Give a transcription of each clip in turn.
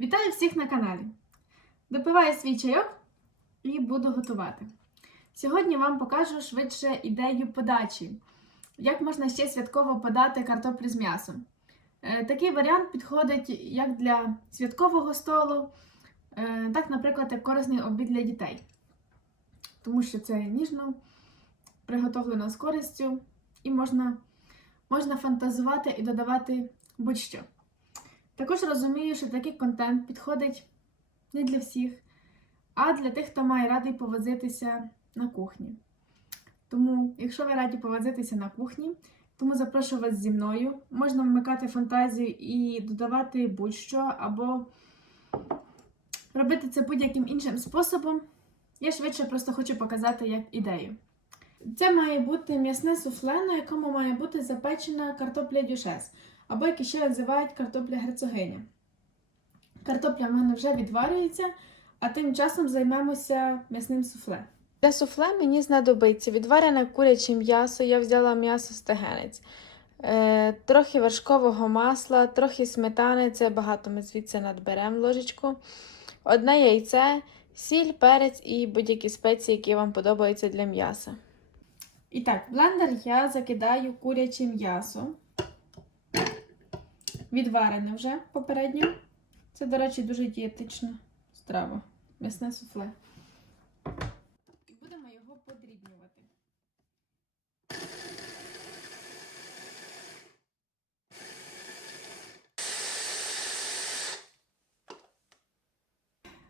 Вітаю всіх на каналі! Допиваю свій чайок і буду готувати. Сьогодні вам покажу швидше ідею подачі, як можна ще святково подати картоплю з м'ясом. Е, Такий варіант підходить як для святкового столу, е, так, наприклад, як корисний обід для дітей, тому що це ніжно, приготовлено з користю і можна, можна фантазувати і додавати будь-що. Також розумію, що такий контент підходить не для всіх, а для тих, хто має радий повозитися на кухні. Тому, якщо ви раді повозитися на кухні, тому запрошую вас зі мною. Можна вмикати фантазію і додавати будь-що, або робити це будь-яким іншим способом. Я швидше просто хочу показати як ідею. Це має бути м'ясне суфле, на якому має бути запечена картопля дюшес або як ще називають картопля герцогиня. Картопля в мене вже відварюється, а тим часом займемося м'ясним суфле. Для суфле мені знадобиться відварене куряче м'ясо, я взяла м'ясо стегенець, е, трохи вершкового масла, трохи сметани, це багато ми звідси надберемо ложечку, одне яйце, сіль, перець і будь-які спеції, які вам подобаються для м'яса. І так, в блендер я закидаю куряче м'ясо відварене вже попередньо. Це, до речі, дуже дієтична страва. М'ясне суфле. І будемо його подрібнювати.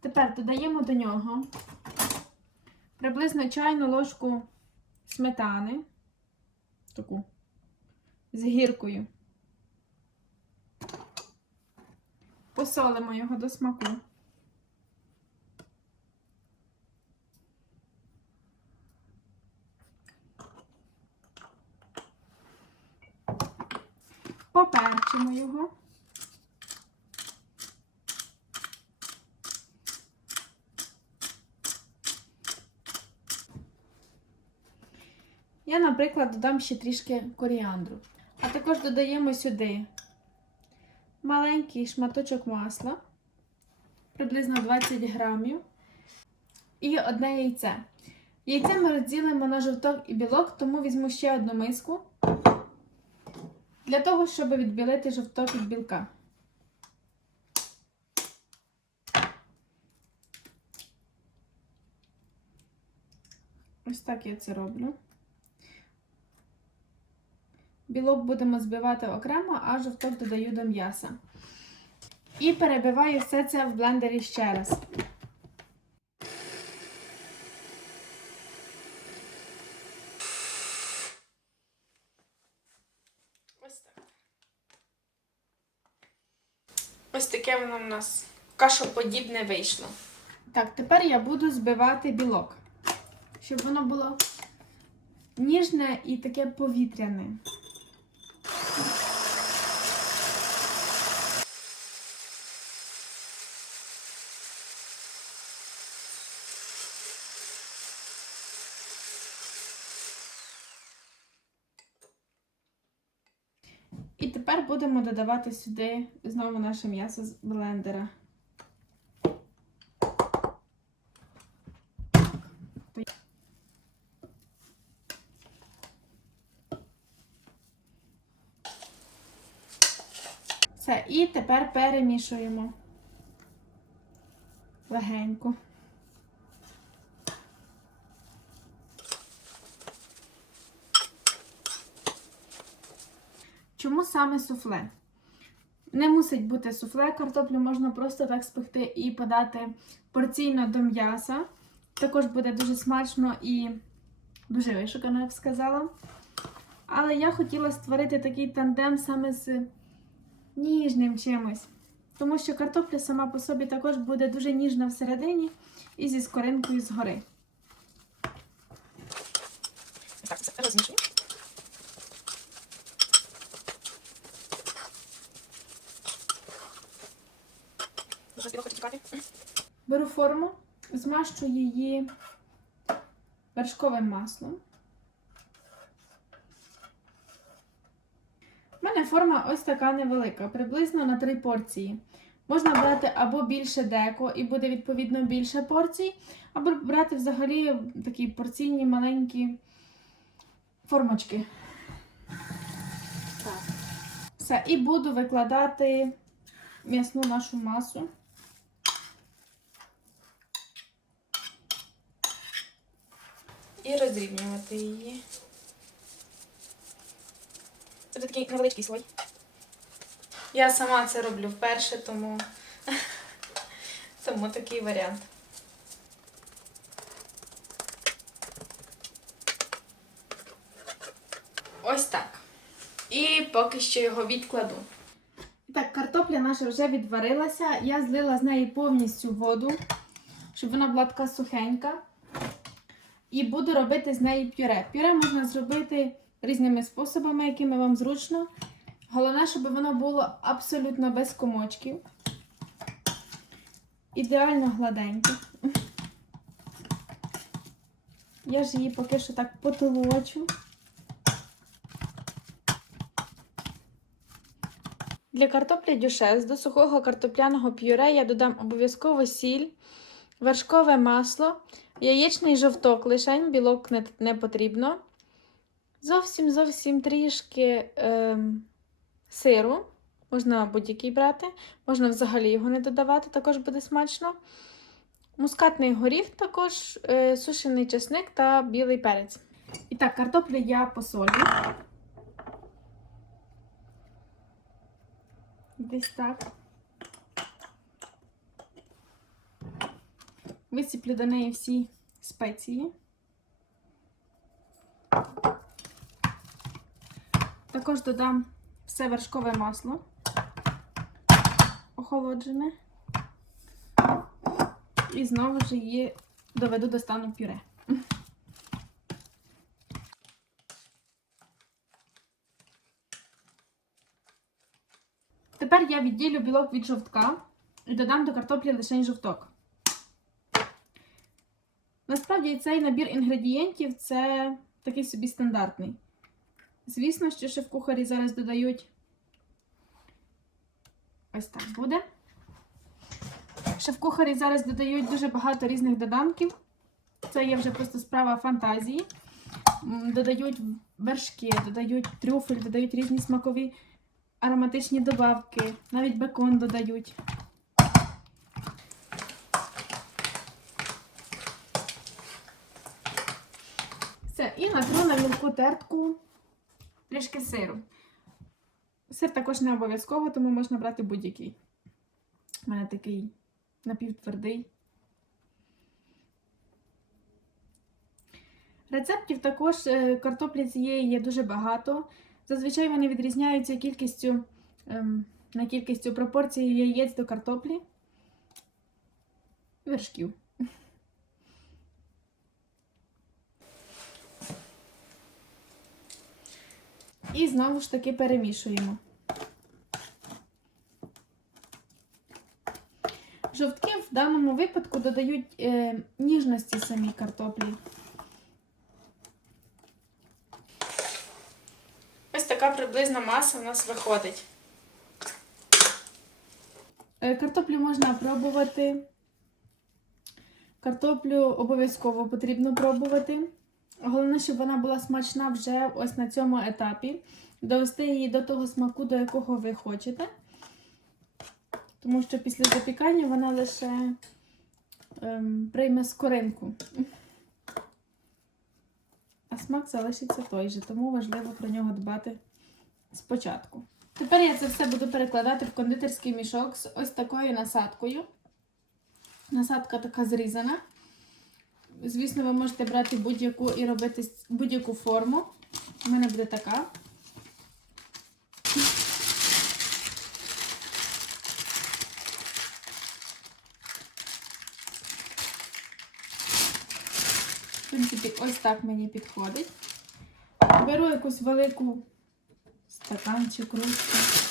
Тепер додаємо до нього приблизно чайну ложку сметани, таку з гіркою. Посолимо його до смаку. Поперчимо його. Я, наприклад, додам ще трішки коріандру. А також додаємо сюди маленький шматочок масла, приблизно 20 грамів, і одне яйце. Яйце ми розділимо на жовток і білок, тому візьму ще одну миску для того, щоб відбілити жовток від білка. Ось так я це роблю. Білок будемо збивати окремо, а жовток додаю до м'яса. І перебиваю все це в блендері ще раз. Ось так. Ось таке воно в нас кашоподібне вийшло. Так, тепер я буду збивати білок, щоб воно було ніжне і таке повітряне. І тепер будемо додавати сюди знову наше м'ясо з блендера. Все, і тепер перемішуємо легенько. Чому саме суфле? Не мусить бути суфле, картоплю можна просто так спекти і подати порційно до м'яса. Також буде дуже смачно і дуже вишукано, я б сказала. Але я хотіла створити такий тандем саме з ніжним чимось. Тому що картопля сама по собі також буде дуже ніжна всередині і зі скоринкою згори. Так, все розмішуємо. Дуже біло хочу чекати. Беру форму, змащу її вершковим маслом. У мене форма ось така невелика, приблизно на три порції. Можна брати або більше деко, і буде відповідно більше порцій, або брати взагалі такі порційні маленькі формочки. Так. Все, і буду викладати м'ясну нашу масу. І розрівнювати її. Це такий невеличкий слой. Я сама це роблю вперше, тому, тому такий варіант. Ось так. І поки що його відкладу. І Так, картопля наша вже відварилася. Я злила з неї повністю воду, щоб вона була така сухенька. І буду робити з неї пюре. Пюре можна зробити різними способами, якими вам зручно. Головне, щоб воно було абсолютно без комочків. Ідеально гладеньке. Я ж її поки що так потолочу. Для картоплі дюшес до сухого картопляного пюре я додам обов'язково сіль, вершкове масло, яєчний жовток, лишень білок не, не потрібно. Зовсім зовсім трішки ем, сиру. Можна будь-який брати, можна взагалі його не додавати, також буде смачно. Мускатний горіх, також е, сушений чесник та білий перець. І так, картоплю я посолю. Десь так. Висиплю до неї всі спеції. Також додам все вершкове масло охолоджене. І знову ж її доведу до стану пюре. Тепер я відділю білок від жовтка і додам до картоплі лише жовток. Насправді цей набір інгредієнтів це такий собі стандартний. Звісно, що шеф-кухарі зараз додають ось так буде. Шеф-кухарі зараз додають дуже багато різних доданків. Це є вже просто справа фантазії. Додають вершки, додають трюфель, додають різні смакові ароматичні добавки, навіть бекон додають. Все, і натру на мілку тертку трішки сиру. Сир також не обов'язково, тому можна брати будь-який. У мене такий напівтвердий. Рецептів також е, картоплі цієї є дуже багато. Зазвичай вони відрізняються кількістю, ем, на кількістю пропорції яєць до картоплі. Вершків. І знову ж таки перемішуємо. Жовтки в даному випадку додають е, ніжності самій картоплі. Ось така приблизна маса у нас виходить. Е, Картоплю можна пробувати. Картоплю обов'язково потрібно пробувати. Головне, щоб вона була смачна вже ось на цьому етапі. Довести її до того смаку, до якого ви хочете. Тому що після запікання вона лише ем, прийме скоринку. А смак залишиться той же, тому важливо про нього дбати спочатку. Тепер я це все буду перекладати в кондитерський мішок з ось такою насадкою. Насадка така зрізана. Звісно, ви можете брати будь-яку і робити будь-яку форму. У мене буде така. В принципі, ось так мені підходить. Беру якусь велику стаканчик, ручку.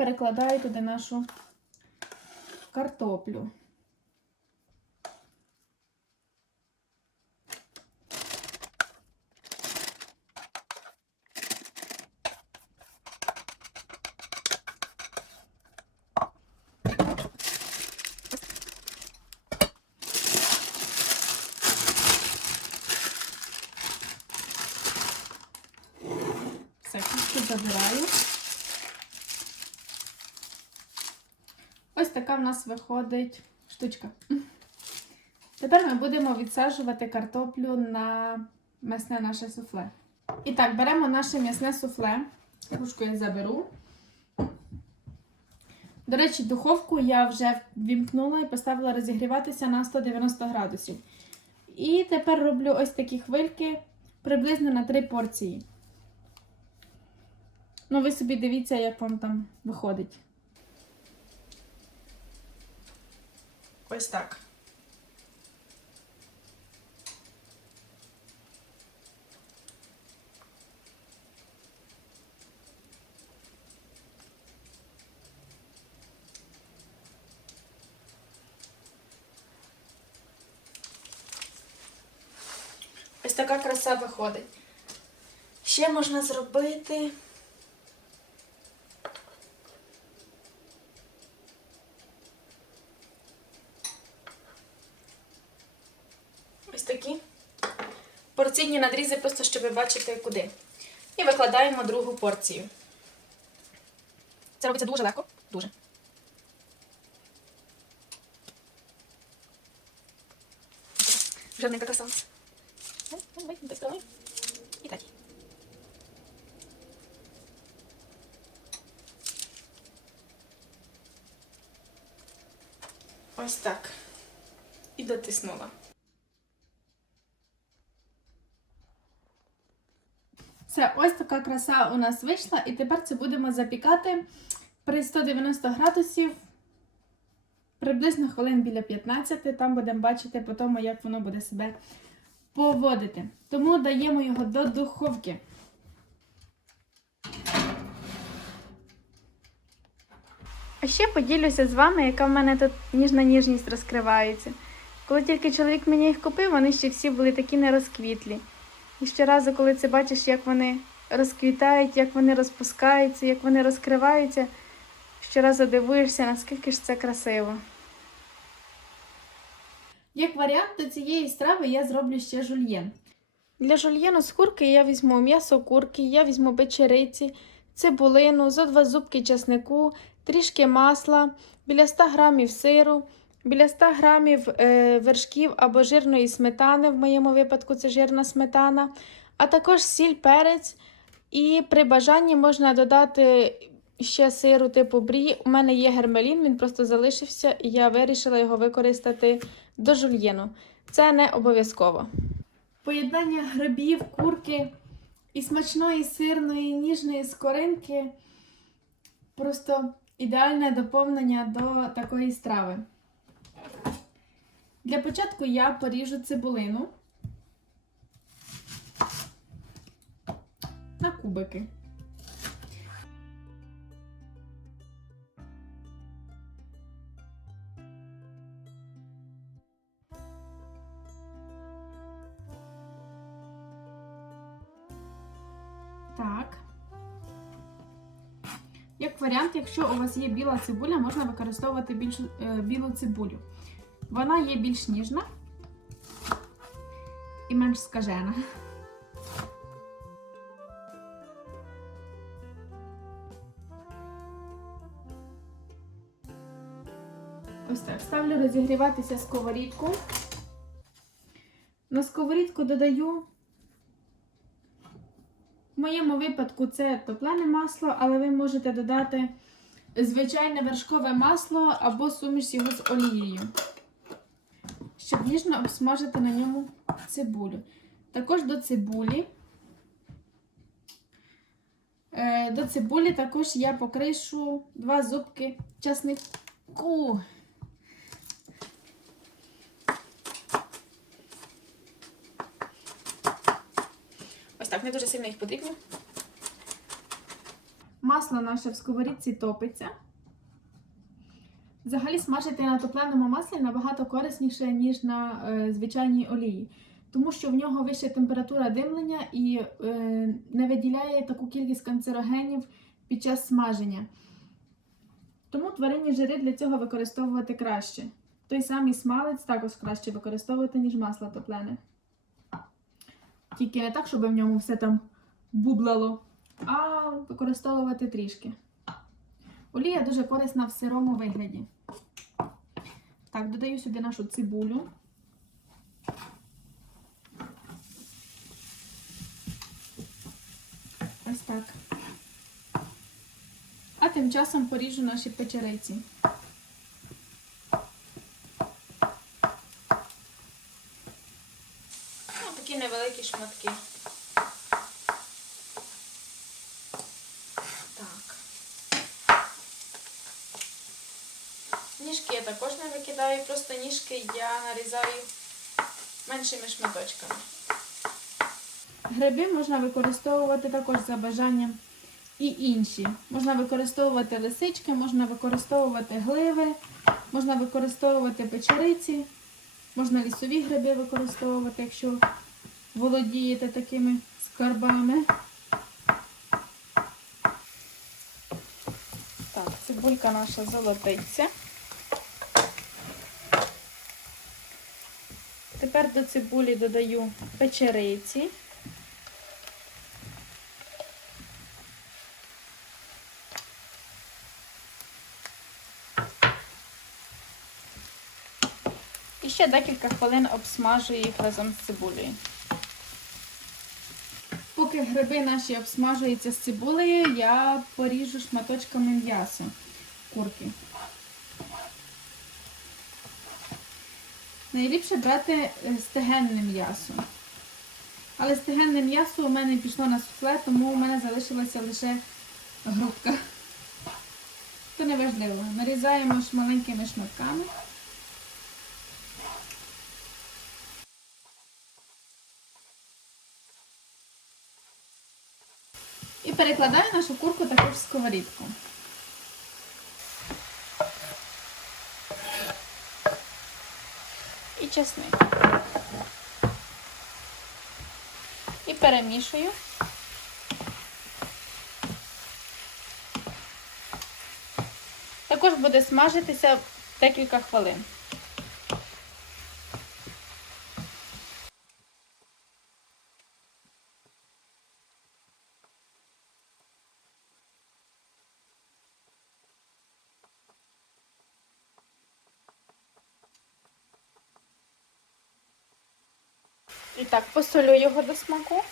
перекладаю туди нашу картоплю. Все, кістку забираю. Ось така в нас виходить штучка. Тепер ми будемо відсаджувати картоплю на м'ясне наше суфле. І так, беремо наше м'ясне суфле. Кружку я заберу. До речі, духовку я вже вімкнула і поставила розігріватися на 190 градусів. І тепер роблю ось такі хвильки приблизно на 3 порції. Ну, ви собі дивіться, як вам там виходить. Ось так. Ось така краса виходить. Ще можна зробити. Ось такі порційні надрізи, просто щоб ви бачите куди. І викладаємо другу порцію. Це робиться дуже легко. Дуже. Жирненька краса. Сторони. І так. Ось так. І дотиснула. Все, ось така краса у нас вийшла, і тепер це будемо запікати при 190 градусів приблизно хвилин біля 15. Там будемо бачити по тому, як воно буде себе поводити. Тому даємо його до духовки. А ще поділюся з вами, яка в мене тут ніжна ніжність розкривається. Коли тільки чоловік мені їх купив, вони ще всі були такі нерозквітлі. І щоразу, коли це бачиш, як вони розквітають, як вони розпускаються, як вони розкриваються, щоразу дивуєшся, наскільки ж це красиво. Як варіант до цієї страви я зроблю ще жульєн. Для жульєну з курки я візьму м'ясо курки, я візьму печериці, цибулину, зо два зубки часнику, трішки масла, біля 100 грамів сиру, біля 100 грамів е, вершків або жирної сметани, в моєму випадку це жирна сметана, а також сіль, перець. І при бажанні можна додати ще сиру типу брі. У мене є гермелін, він просто залишився, і я вирішила його використати до жульєну. Це не обов'язково. Поєднання грибів, курки і смачної сирної, ніжної скоринки просто ідеальне доповнення до такої страви. Для початку я поріжу цибулину на кубики. Так. Як варіант, якщо у вас є біла цибуля, можна використовувати більшу, е, білу цибулю. Вона є більш ніжна і менш скажена. Ось так. Ставлю розігріватися сковорідку. На сковорідку додаю в моєму випадку це топлене масло, але ви можете додати звичайне вершкове масло або суміш його з олією, щоб ніжно обсмажити на ньому цибулю. Також до цибулі. Е, До цибулі також я покришу два зубки часнику. Ось так, не дуже сильно їх потрібно. Масло наше в сковорідці топиться. Взагалі смажити на топленому маслі набагато корисніше, ніж на е, звичайній олії, тому що в нього вища температура димлення і е, не виділяє таку кількість канцерогенів під час смаження. Тому тваринні жири для цього використовувати краще. Той самий смалець також краще використовувати, ніж масло топлене. Тільки не так, щоб в ньому все там бублало а використовувати трішки. Олія дуже корисна в сирому вигляді. Так, додаю сюди нашу цибулю. Ось так. А тим часом поріжу наші печериці. Ну, такі невеликі шматки. Так. Ніжки я також просто ніжки я нарізаю меншими шматочками. Гриби можна використовувати також за бажанням і інші. Можна використовувати лисички, можна використовувати гливи, можна використовувати печериці, можна лісові гриби використовувати, якщо володієте такими скарбами. Так, цибулька наша золотиться. Тепер до цибулі додаю печериці. І ще декілька хвилин обсмажую їх разом з цибулею. Поки гриби наші обсмажуються з цибулею, я поріжу шматочками м'ясо курки. Найліпше брати е, стегенне м'ясо. Але стегенне м'ясо у мене пішло на суфле, тому у мене залишилася лише грудка. То не важливо. Нарізаємо маленькими шматками. І перекладаю нашу курку також в сковорідку. І чесник. І перемішую. Також буде смажитися декілька хвилин. Так, посолю його до смаку.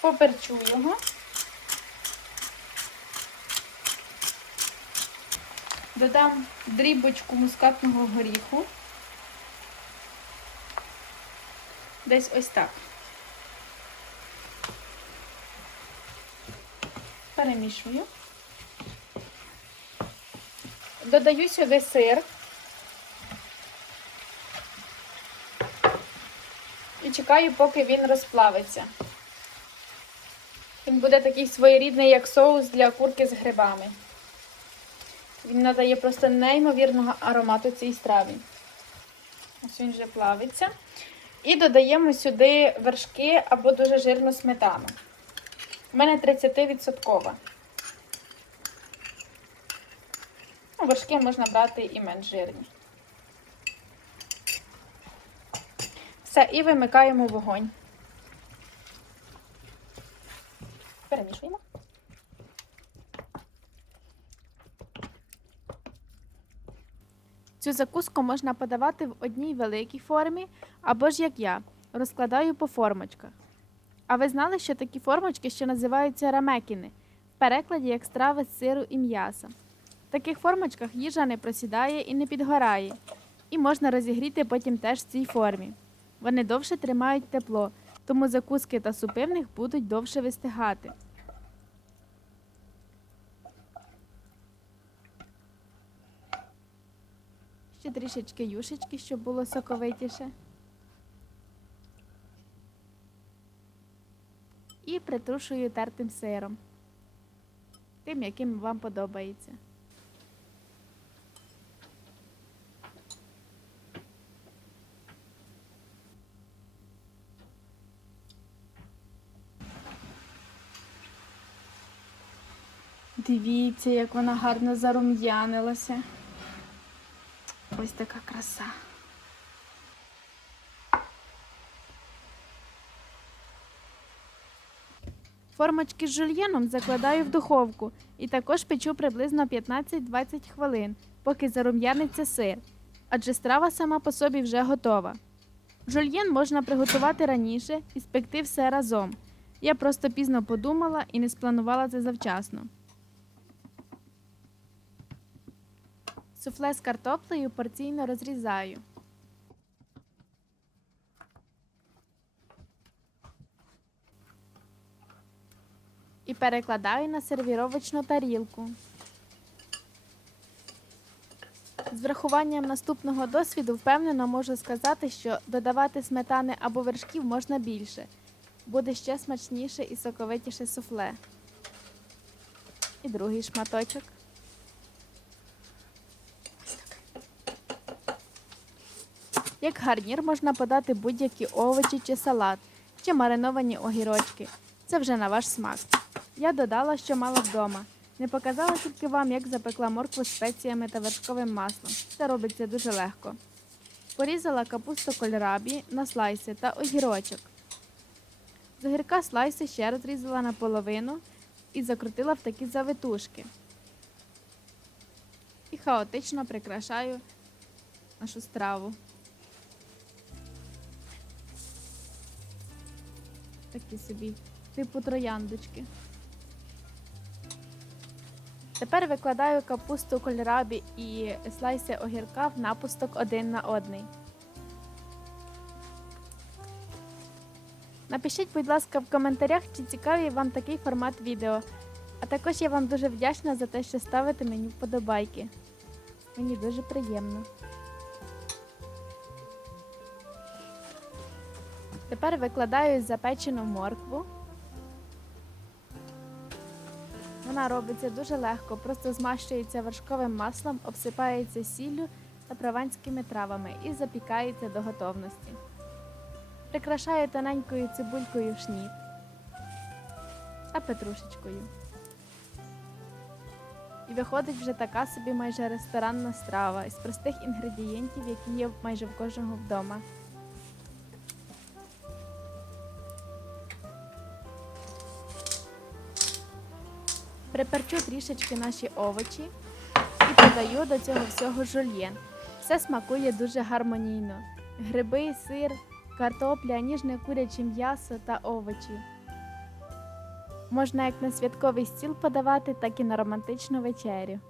Поперчу його. Додам дрібочку мускатного горіху. Десь ось так. Перемішую. Додаю сюди сир. І чекаю, поки він розплавиться. Він буде такий своєрідний, як соус для курки з грибами. Він надає просто неймовірного аромату цій страві. Ось він вже плавиться. І додаємо сюди вершки або дуже жирну сметану. У мене 30%. Ну, Вершки можна брати і менш жирні. Все, і вимикаємо вогонь. Перемішуємо. Цю закуску можна подавати в одній великій формі, або ж як я, розкладаю по формочках. А ви знали, що такі формочки ще називаються рамекіни, в перекладі як страви з сиру і м'яса. В таких формочках їжа не просідає і не підгорає, і можна розігріти потім теж в цій формі. Вони довше тримають тепло, тому закуски та супи в них будуть довше вистигати. Ще трішечки юшечки, щоб було соковитіше. І притрушую тертим сиром. Тим, яким вам подобається. Дивіться, як вона гарно зарум'янилася. Ось така краса. Формочки з жульєном закладаю в духовку і також печу приблизно 15-20 хвилин, поки зарум'яниться сир, адже страва сама по собі вже готова. Жульєн можна приготувати раніше і спекти все разом. Я просто пізно подумала і не спланувала це завчасно. Суфле з картоплею порційно розрізаю. І перекладаю на сервіровочну тарілку. З врахуванням наступного досвіду впевнено можу сказати, що додавати сметани або вершків можна більше. Буде ще смачніше і соковитіше суфле. І другий шматочок. Як гарнір можна подати будь-які овочі чи салат, чи мариновані огірочки. Це вже на ваш смак. Я додала, що мала вдома. Не показала тільки вам, як запекла моркву спеціями та вершковим маслом. Це робиться дуже легко. Порізала капусту кольрабі на слайси та огірочок. З огірка слайси ще розрізала наполовину і закрутила в такі завитушки. І хаотично прикрашаю нашу страву. Такі собі, типу трояндочки. Тепер викладаю капусту кольрабі і слайси огірка в напусток один на одний. Напишіть, будь ласка, в коментарях, чи цікавий вам такий формат відео. А також я вам дуже вдячна за те, що ставите мені вподобайки. Мені дуже приємно. Тепер викладаю запечену моркву. Вона робиться дуже легко, просто змащується вершковим маслом, обсипається сіллю та прованськими травами і запікається до готовності. Прикрашаю тоненькою цибулькою шніт та петрушечкою. І виходить вже така собі майже ресторанна страва із простих інгредієнтів, які є майже в кожного вдома. Приперчу трішечки наші овочі і додаю до цього всього жульєн. Все смакує дуже гармонійно. Гриби, сир, картопля, ніжне куряче м'ясо та овочі. Можна як на святковий стіл подавати, так і на романтичну вечерю.